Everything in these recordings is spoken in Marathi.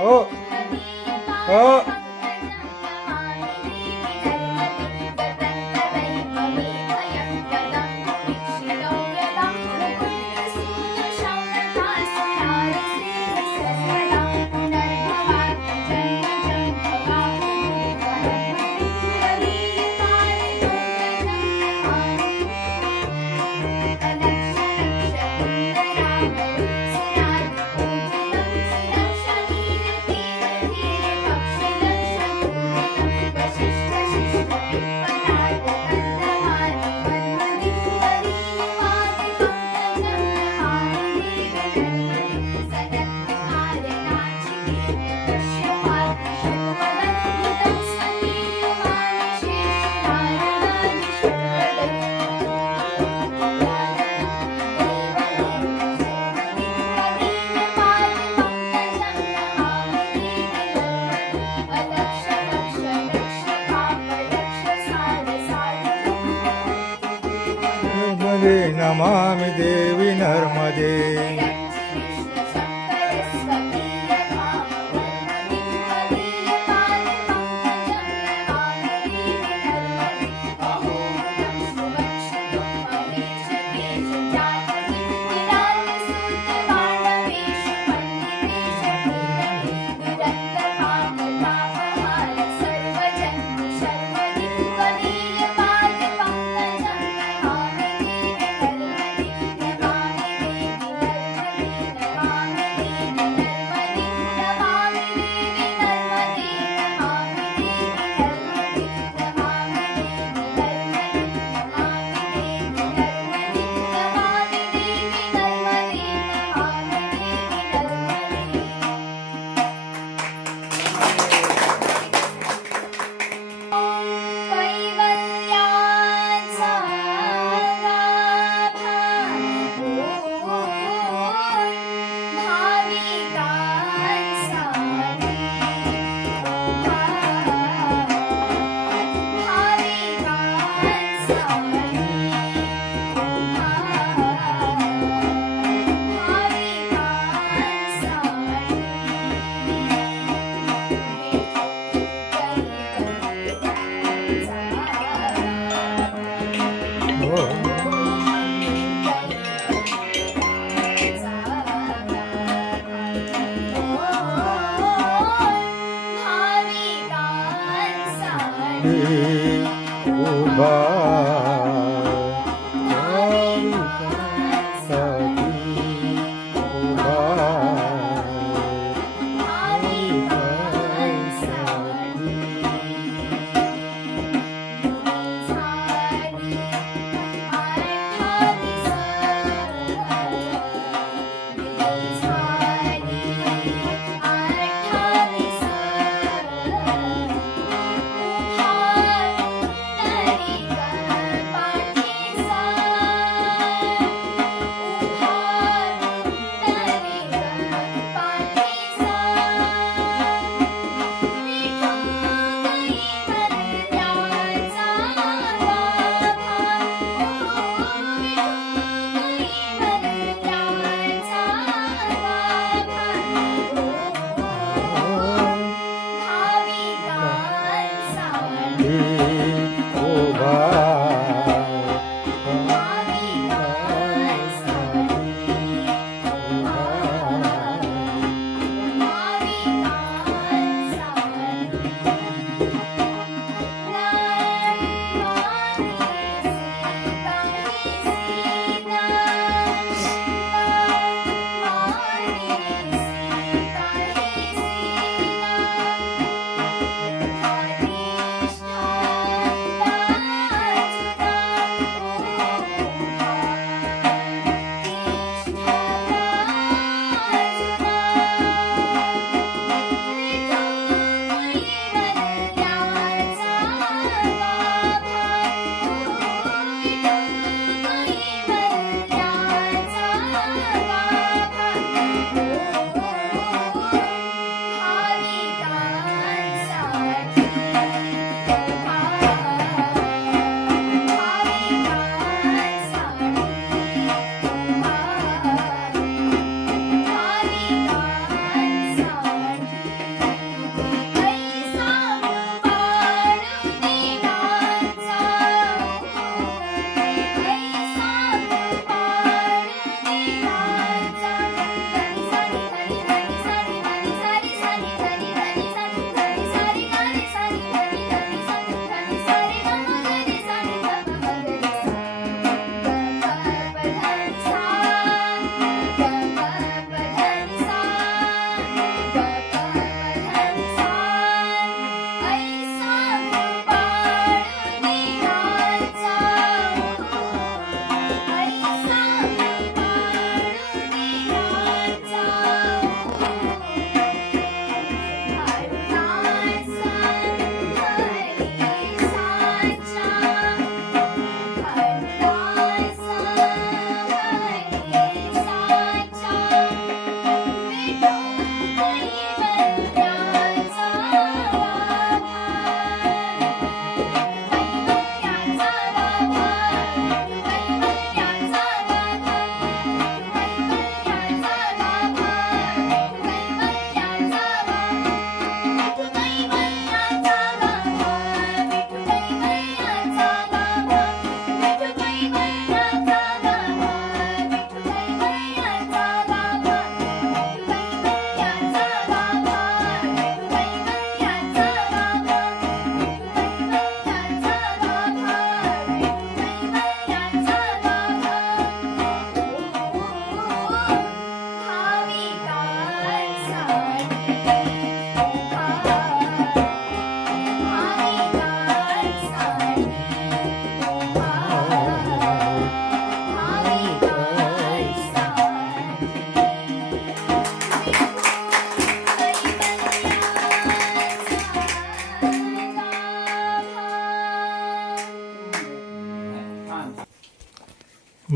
हो हो नमामि देवी नर्मदे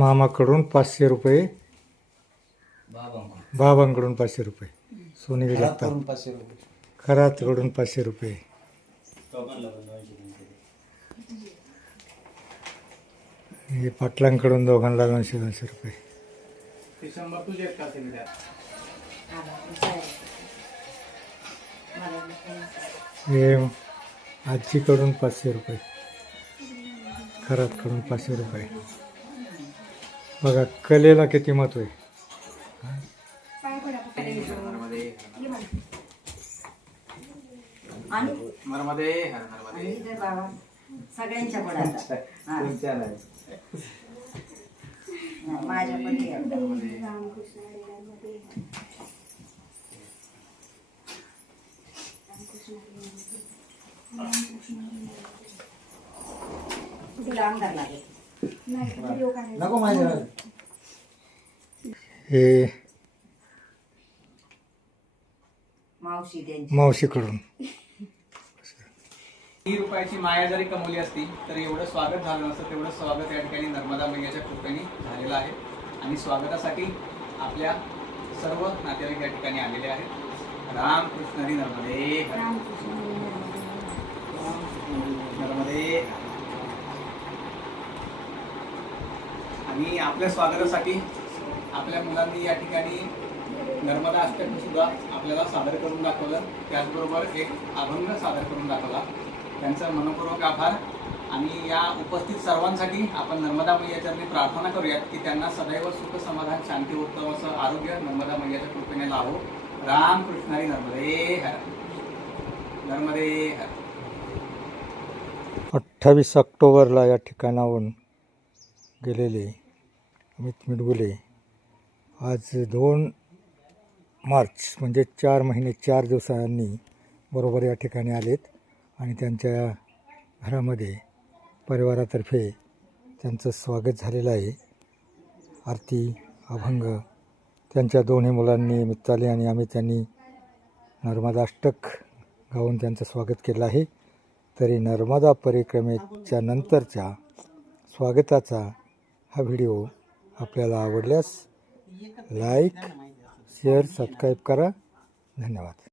मामाकडून 500 रुपये, बाबांकडून 500 रुपये, सोनेरी जगताप खरातकडून 500 रुपये, हे पाटलांकडून दोघांना 200 रुपये, हे आजीकडून 500 रुपये, खरातकडून 500 रुपये. बघा कलेला किती महत्व आहे. सगळ्यांच्या माझ्या हे मावशीकडून ही रुपयाची माया जरी कमवली असती तर एवढं स्वागत झालं नसतं. तेवढं स्वागत या ठिकाणी नर्मदा मैयाच्या कृपेने झालेलं आहे. आणि स्वागतासाठी आपल्या सर्व नातेवाईक या ठिकाणी आलेले आहेत. रामकृष्ण हरी नर्मदे नर्मदे. आणि आपल्या स्वागतासाठी आपल्या मुलांनी या ठिकाणी नर्मदा अष्टक सुद्धा आपल्याला सादर करून दाखवलं. त्याचबरोबर एक अभंग सादर करून दाखवला. त्यांचं मनपूर्वक आभार. आणि या उपस्थित सर्वांसाठी आपण नर्मदा मैयाच्या प्रार्थना करूयात की त्यांना सदैव सुख समाधान शांती उत्तम असं आरोग्य नर्मदा मैयाच्या कृपेने लाभो. रामकृष्ण हरी नर्मदे हर नर्मदे हर. 28 ऑक्टोबरला या ठिकाणाहून गेलेले अमित मिडगुले आज 2 मार्च म्हणजे 4 महिने 4 दिवसांनी बरोबर या ठिकाणी आलेत. आणि त्यांच्या घरामध्ये परिवारातर्फे त्यांचं स्वागत झालेलं आहे. आरती अभंग त्यांच्या दोन्ही मुलांनी मिताली आणि अमित यांनी नर्मदा अष्टक गाऊन त्यांचं स्वागत केलं आहे. तरी नर्मदा परिक्रमेच्या नंतरच्या स्वागताचा हा व्हिडिओ आपल्याला आवडल्यास लाईक शेअर सबस्क्राईब करा. धन्यवाद.